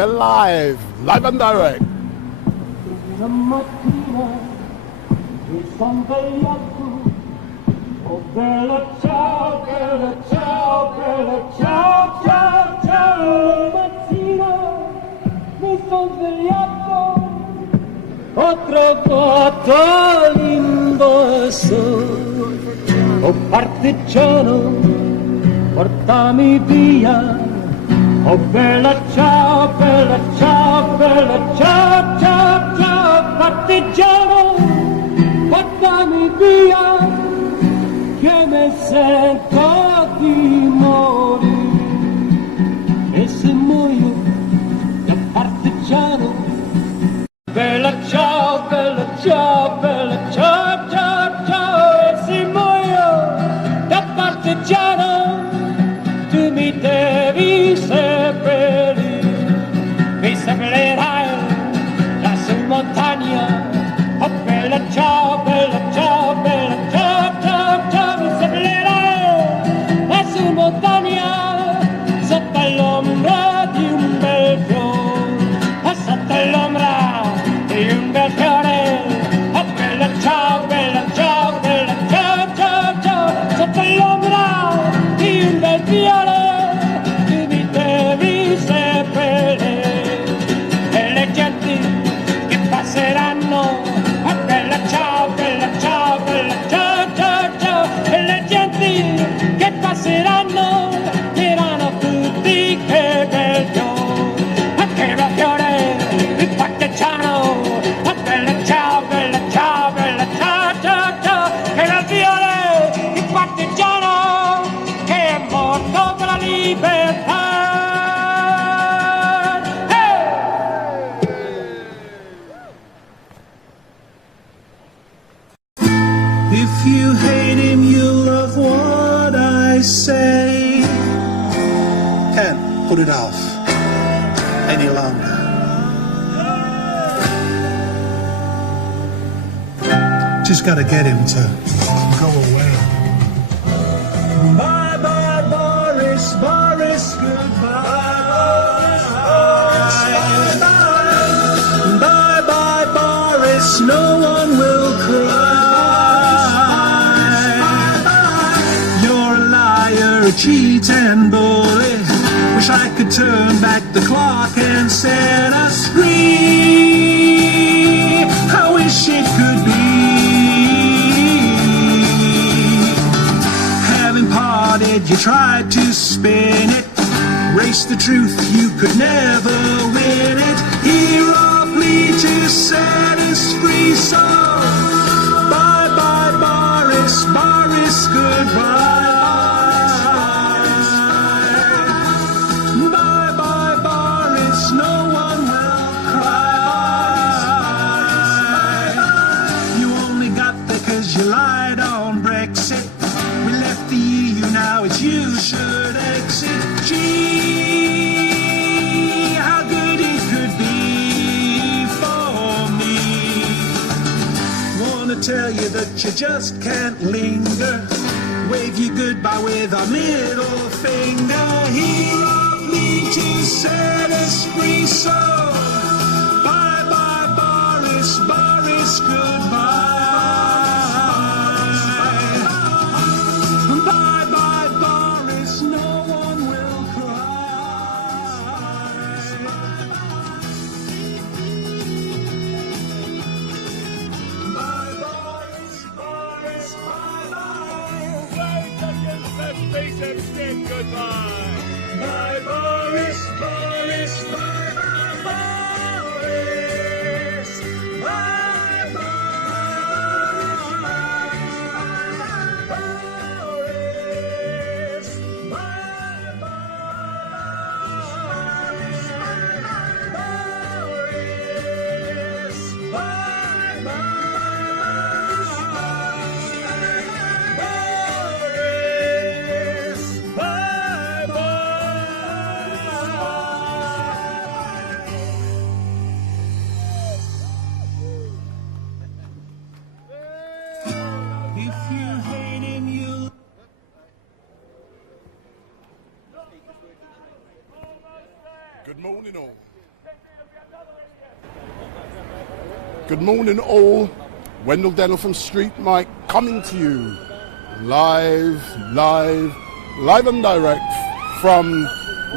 We're live and direct. Stamattina mi son svegliato, oh bella ciao, bella ciao, bella ciao, ciao, ciao. Stamattina mi son svegliato, ho trovato l'indosso, oh partigiano, portami via. Oh bella ciao, bella ciao, bella ciao, ciao, ciao, partigiano, portami via, che mi sento di morire, e se muoio da partigiano, bella ciao, bella ciao, bella ciao, ciao, ciao, e se muoio da partigiano, tu mi devi seppellire, mi seppellirai lassù in montagna. Oh bella ciao, bella ciao, bella ciao, ciao, ciao, mi seppellirai lassù in montagna, sotto l'ombra di un bel fiore, sotto l'ombra di un bel fiore. Oh bella ciao, bella ciao, bella ciao, ciao, ciao, sotto l'ombra di un bel fiore. Passeranno, oh bella ciao, bella ciao, bella ciao, ciao, ciao, e le genti che passeranno diranno tutti che bel fiore, che bel fiore, il partigiano, oh bella ciao, bella ciao, bella ciao, ciao, ciao, che bel fiore, il partigiano che è morto per la libertà. If you hate him, you'll love what I say. Can't put it off any longer. Just gotta get him to go away. Bye bye, Boris, Boris, goodbye. Bye bye, Boris, no one will cry. A cheat and bully. Wish I could turn back the clock and set us free. I wish it could be. Having parted, you tried to spin it. Race the truth, you could never win it. Here off me to set us free. So bye bye, Boris, Boris, goodbye. You lied on Brexit. We left the EU, now it's you should exit. Gee, how good it could be for me. Wanna tell you that you just can't linger. Wave you goodbye with a middle finger. Here off me to set us free. So bye bye, Boris, Boris, goodbye. Goodbye. Bye, Boris, Boris, bye, bye, Boris. Bye, Boris, Boris. Bye, Boris, Boris. Bye, Good morning all. Good morning all. Wendell Dennell from StreetMic coming to you live and direct from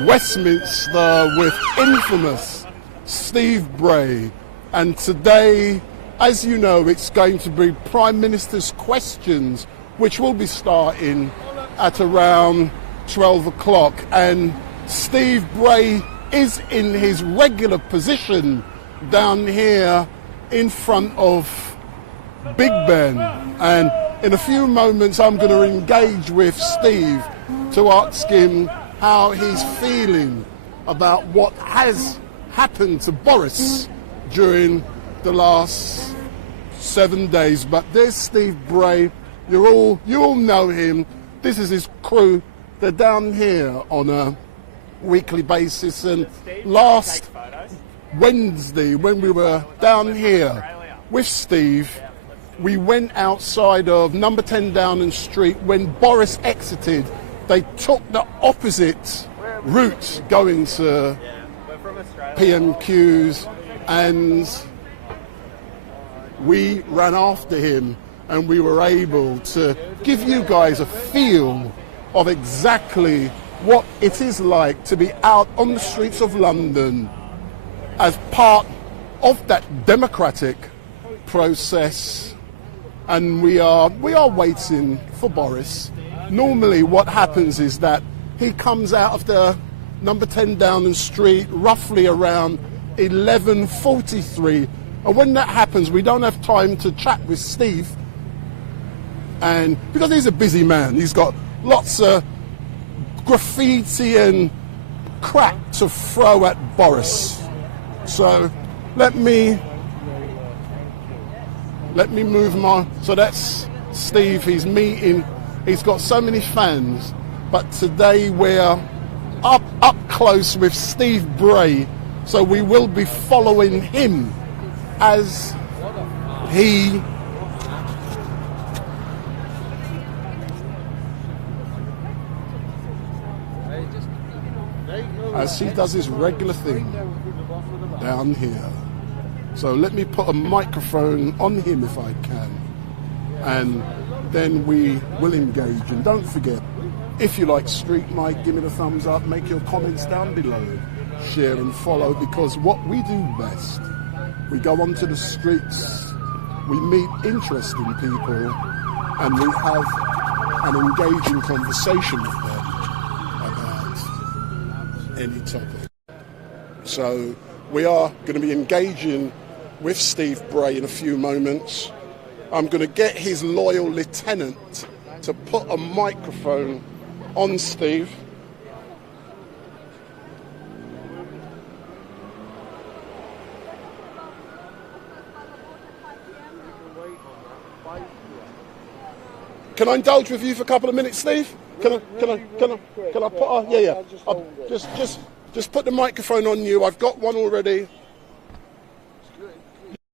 Westminster with infamous Steve Bray. And today, as you know, it's going to be Prime Minister's questions, which will be starting at around 12 o'clock. And Steve Bray is in his regular position down here in front of Big Ben. And in a few moments, I'm going to engage with Steve to ask him how he's feeling about what has happened to Boris during the last 7 days. But there's Steve Bray. You all know him. This is his crew. They're down here on a weekly basis. And last Wednesday, when we were down here with Steve, we went outside of number 10 Downing Street. When Boris exited, they took the opposite route going to PMQs, and we ran after him, and we were able to give you guys a feel of exactly what it is like to be out on the streets of London as part of that democratic process. And we are waiting for Boris. Normally what happens is that he comes out of the number 10 Downing Street roughly around 11:43, and when that happens we don't have time to chat with Steve, and because he's a busy man, he's got lots of graffiti and crap to throw at Boris. So let me move my, so that's Steve. He's meeting, he's got so many fans, but today we're up close with Steve Bray, so we will be following him as he does his regular thing down here. So let me put a microphone on him if I can, and then we will engage. And don't forget, if you like StreetMic, give me the thumbs up, make your comments down below, share and follow, because what we do best, we go onto the streets, we meet interesting people, and we have an engaging conversation with them about any topic. So we are going to be engaging with Steve Bray in a few moments. I'm going to get his loyal lieutenant to put a microphone on Steve. Can I indulge with you for a couple of minutes, Steve? Can I put a, yeah. Just put the microphone on you. I've got one already.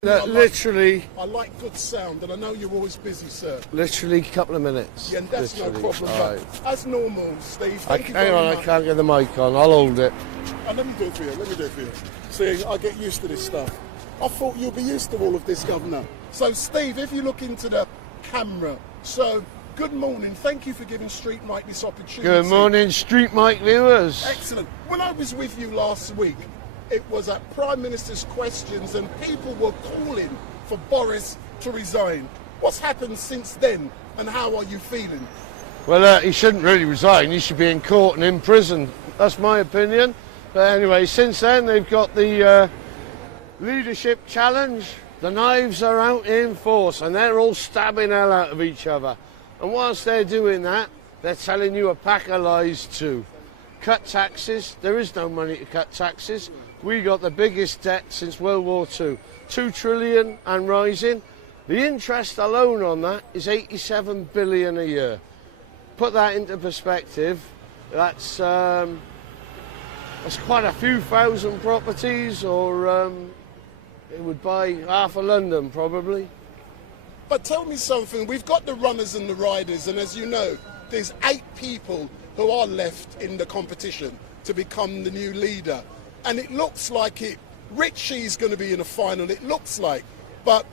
Literally. I like good sound, and I know you're always busy, sir. Literally a couple of minutes. Yeah, and that's literally. no problem. Right. As normal, Steve. Hang on, I can't get the mic on. I'll hold it. Let me do it for you. See, I get used to this stuff. I thought you'd be used to all of this, Governor. So, Steve, if you look into the camera. So, good morning. Thank you for giving StreetMic this opportunity. Good morning, StreetMic viewers. Excellent. When I was with you last week, it was at Prime Minister's questions, and people were calling for Boris to resign. What's happened since then, and how are you feeling? Well, he shouldn't really resign. He should be in court and in prison. That's my opinion. But anyway, since then they've got the leadership challenge. The knives are out in force, and they're all stabbing hell out of each other. And whilst they're doing that, they're telling you a pack of lies too. Cut taxes. There is no money to cut taxes. We got the biggest debt since World War II, 2 trillion and rising. The interest alone on that is 87 billion a year. Put that into perspective, that's quite a few thousand properties, or it would buy half of London probably. But tell me something, we've got the runners and the riders, and as you know, there's 8 people who are left in the competition to become the new leader. And it looks like Richie's going to be in the final, it looks like. But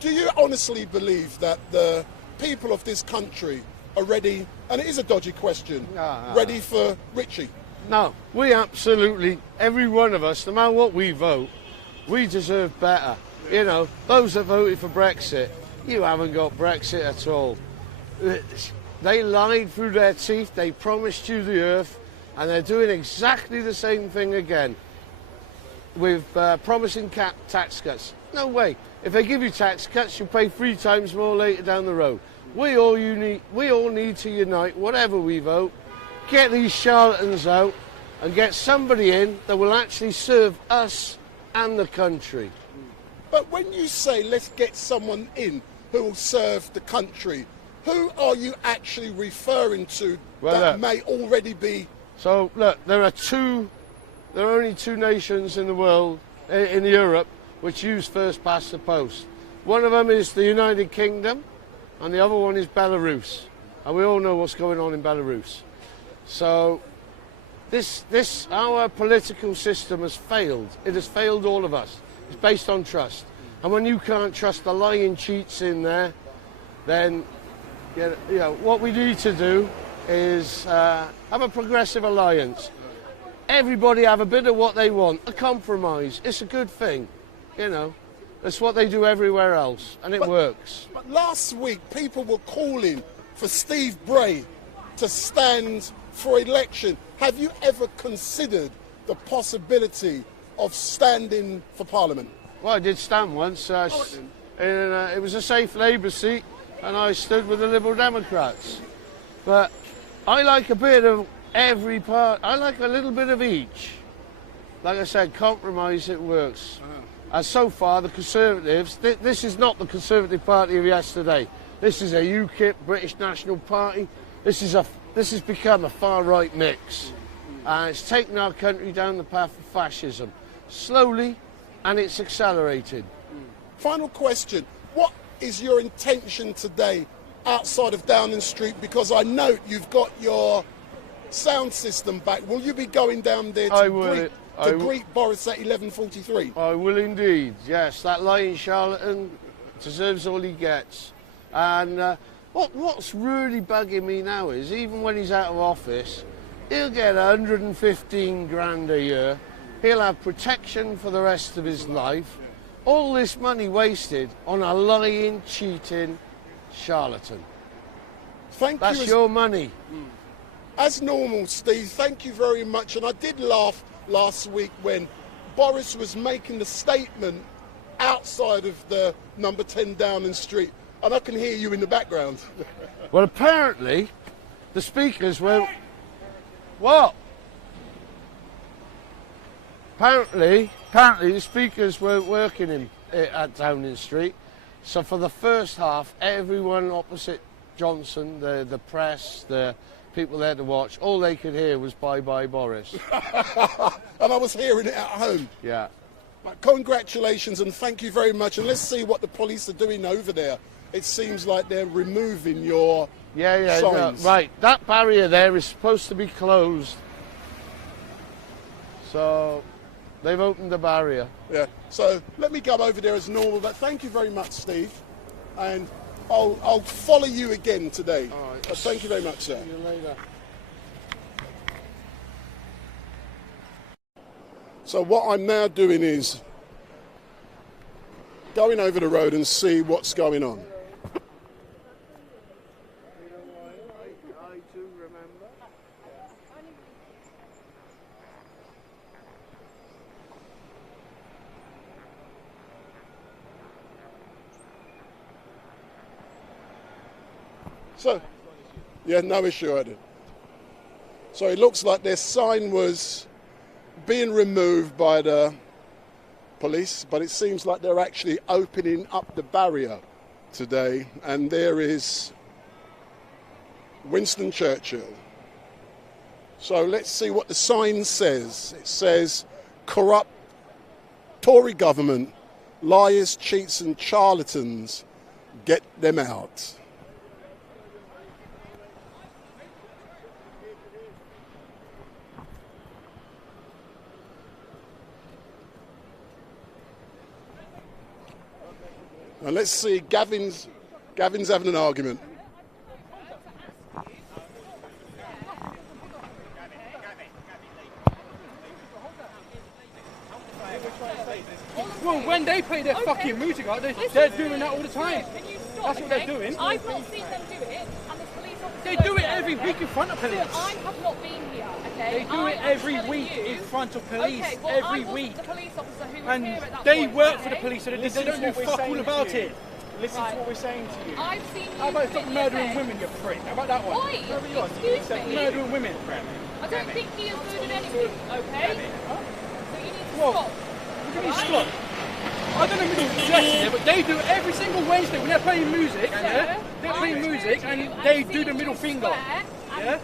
do you honestly believe that the people of this country are ready, and it is a dodgy question, ready for Richie? No, we absolutely, every one of us, no matter what we vote, we deserve better. You know, those that voted for Brexit, you haven't got Brexit at all. They lied through their teeth, they promised you the earth, and they're doing exactly the same thing again with promising tax cuts. No way. If they give you tax cuts, you'll pay 3 times more later down the road. We all need to unite, whatever we vote, get these charlatans out and get somebody in that will actually serve us and the country. But when you say let's get someone in who will serve the country, who are you actually referring to that may already be? So look, there are only 2 nations in the world, in Europe, which use first past the post. One of them is the United Kingdom, and the other one is Belarus. And we all know what's going on in Belarus. So our political system has failed. It has failed all of us. It's based on trust. And when you can't trust the lying cheats in there, then you know what we need to do is have a progressive alliance. Everybody have a bit of what they want, a compromise. It's a good thing, you know. That's what they do everywhere else, and it works. But last week, people were calling for Steve Bray to stand for election. Have you ever considered the possibility of standing for Parliament? Well, I did stand once. It was a safe Labour seat, and I stood with the Liberal Democrats. But I like a bit of every part. I like a little bit of each. Like I said, compromise, it works. And so far, the Conservatives, this is not the Conservative Party of yesterday. This is a UKIP, British National Party. This has become a far-right mix. And it's taken our country down the path of fascism. Slowly, and it's accelerated. Final question. What is your intention today outside of Downing Street? Because I note you've got your sound system back. Will you be going down there to greet Boris at 11:43? I will indeed, yes. That lying charlatan deserves all he gets. And what's really bugging me now is, even when he's out of office, he'll get 115 grand a year. He'll have protection for the rest of his life. All this money wasted on a lying, cheating charlatan. That's your money. As normal, Steve, thank you very much. And I did laugh last week when Boris was making the statement outside of the number 10 Downing Street, and I can hear you in the background. Well, apparently the speakers were... What? Apparently the speakers weren't working at Downing Street, so for the first half, everyone opposite Johnson, the press, the people there to watch, all they could hear was "Bye bye Boris." And I was hearing it at home. Yeah. But congratulations and thank you very much. And let's see what the police are doing over there. It seems like they're removing your signs. No, right. That barrier there is supposed to be closed. So they've opened the barrier. Yeah. So let me go over there as normal. But thank you very much, Steve. And I'll follow you again today. All right. Thank you very much, sir. See you later. So what I'm now doing is going over the road and see what's going on. I do remember. So, yeah, no issue, I did. So it looks like their sign was being removed by the police, but it seems like they're actually opening up the barrier today, and there is Winston Churchill. So let's see what the sign says. It says, "Corrupt Tory government, liars, cheats and charlatans, get them out." And let's see, Gavin's having an argument. Well, when they play their fucking music, they're doing that all the time. Can you stop, That's what they're doing. I've not seen them do it, and this police officer... They do it every week in front of police. I have not been here, okay? They do it every week in front of police, Okay, well, every I week. wasn't the police officer who was And here at that they point, work okay? for the police, so they Listen don't to do what we're fuck saying all to about you. it. Listen to what we're saying to you. I've seen you How about stop fit the murdering event. women, you prick? How about that one? Why? Excuse me. Murdering women. I don't think he has murdered anything, okay? So you need to What? stop. What do you mean stop? I don't know if it's yesterday, but they do it every single Wednesday when they're playing music. Yeah? They're playing music and they do the middle finger. Yeah?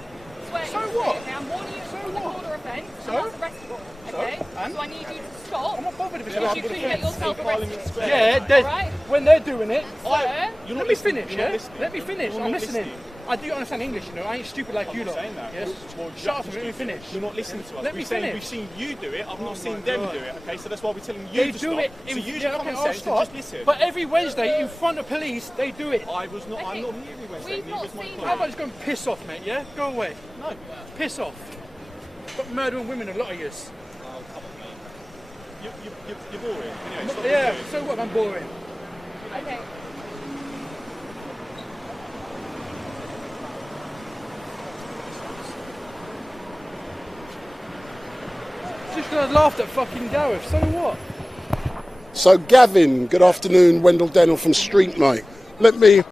So what? Okay, I'm warning you So for the what? corner offence. So? And that's arrestable. Okay? And? So I need you to stop. I'm not bothered if it's Because not you could get yourself arrested. Yeah, Right? when they're doing it, Sir? let me finish, yeah? Let me finish, I'm listening. I do understand English, you know, I ain't stupid like you lot. saying that. Yes? Well, Shut up and let me finish. You're not listening to us. Let me finish. We've seen you do it. I've not seen them do it. Okay, so that's why we're telling you They to do stop. it So use yeah, your okay, common I'll sense and stop. just listen. But every Wednesday in front of police, they do it. I'm not Okay, here every Wednesday. we've not Neither's my seen client. How about just go and piss off, mate, yeah? Go away. No. Piss off. Stop murdering women, a lot of yous. You're boring. Anyway, stop Yeah, doing it. so what, I'm boring. Okay. Just because I laughed at fucking Gareth, so what? So Gavin, good afternoon, Wendell Dennell from StreetMic. Let me